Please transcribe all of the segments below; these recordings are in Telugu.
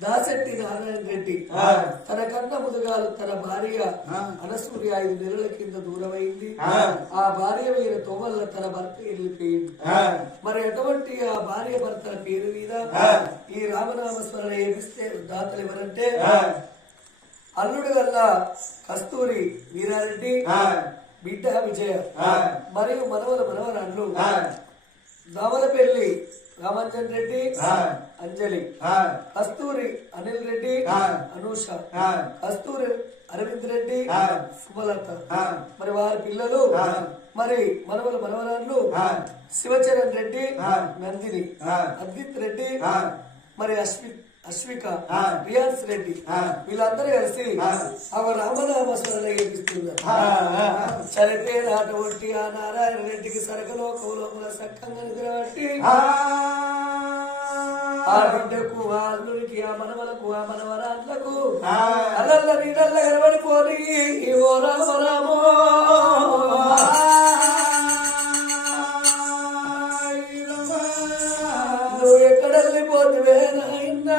దాసెట్టి నారాయణ రెడ్డి. తన కన్న ముందుగాలు తన భార్య అనసూయ ఐదు నెలల కింద దూరమైంది. ఆ. భార్య మీద తోమల్ల తన భర్త వెళ్ళిపోయింది మరి అటువంటి ఆ భార్య భర్తల పేరు మీద ఈ రామనామ స్మరణ ఏమిస్తే దాతలు ఎవరంటే అల్లుడు వల్ల కస్తూరి వీరారెడ్డి బిడ్డ విజయ మరియు మనవల మనవరాళ్ళు. దామలపల్లి రామంజన్ రెడ్డి అంజలి కస్తూరి అనిల్ రెడ్డి అనూష కస్తూరి అరవింద్ రెడ్డి సుమలత. మరి వారి పిల్లలు మరి మనవల మనవరాళ్ళు శివచరణ్ రెడ్డి నందిని అద్విత్ రెడ్డి మరి అశ్వి అశ్విక రియాన్స్ రెడ్డి వీళ్ళందరూ కలిసి ఆ. రామనామ స్మరణ చేపిస్తున్నారు చనిపోయిన ఒట్టి ఆ నారాయణ రెడ్డికి సరకలో కౌలోకుల సక్కంగా నిద్రబట్టి ఆ. బిడ్డకు ఆ అల్లుడికి ఆ మనవలకు ఆ మనవరాళ్ళకు అలల్ల నీడల్ల కనబడిపోని ఓ రామ రామో. నువ్వు ఎక్కడ వెళ్ళిపోతువే నాయనా?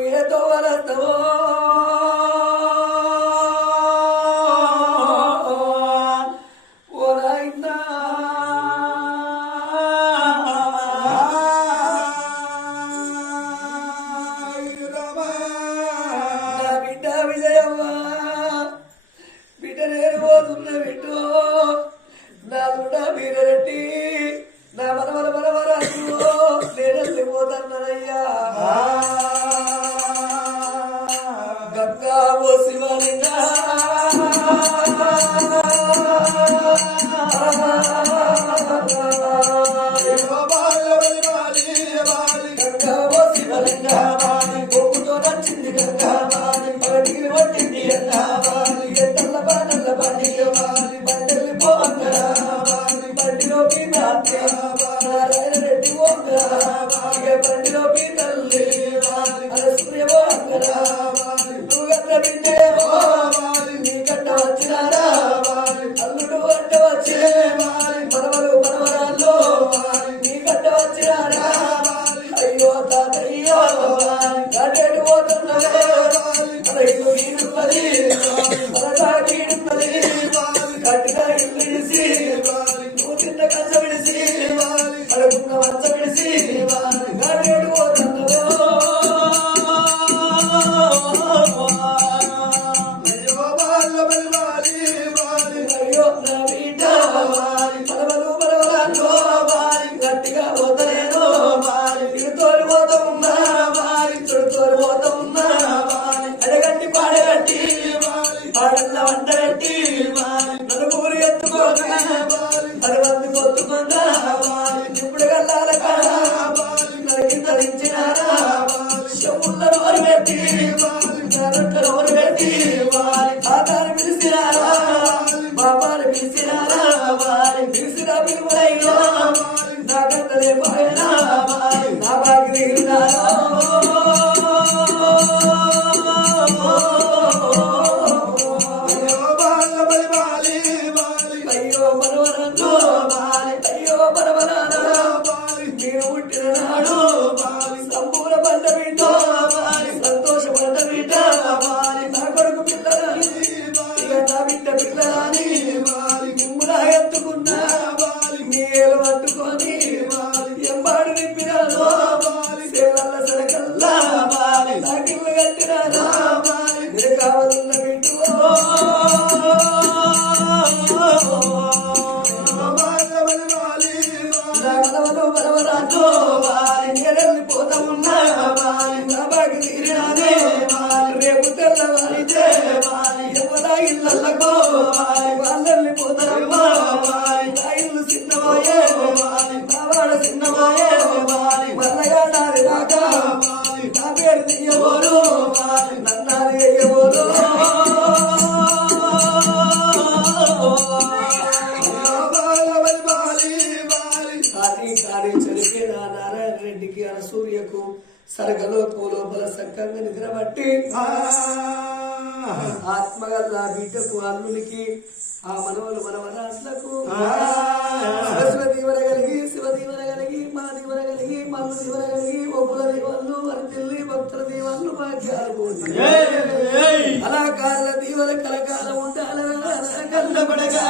నువ్వు ఏదో తెల్లవారి దేవారి ఎవరా ఇళ్ళకో వాళ్ళని పోతారమ్మాయి ఇల్లు చిన్నవాయే కావాడ చిన్నవాయే వల్లగాడారి రాకా నా పేరు తీయబోరు నన్నారి వేయబోరు కారీ చెడిపోయిన నారాయణ రెడ్డికి ఆ సూర్యకు సరగలో లోపల సక్కంగా నిద్రబట్టి ఆత్మగల్లా బిడ్డకు అల్లునికి ఆ మనవలు మనవరాట్లకు శివ దీవన కలిగి శివ దీవన కలిగి మా దీవన కలిగి మల్లు దీవన కలిగి ఒప్పుల దీవన్లు వర్తిల్లి భక్తుల దీవన్లు భాగ్యాలు పోయి కళాకారుల దీవన కలకాలం ఉండాలి కళ్ళబడగా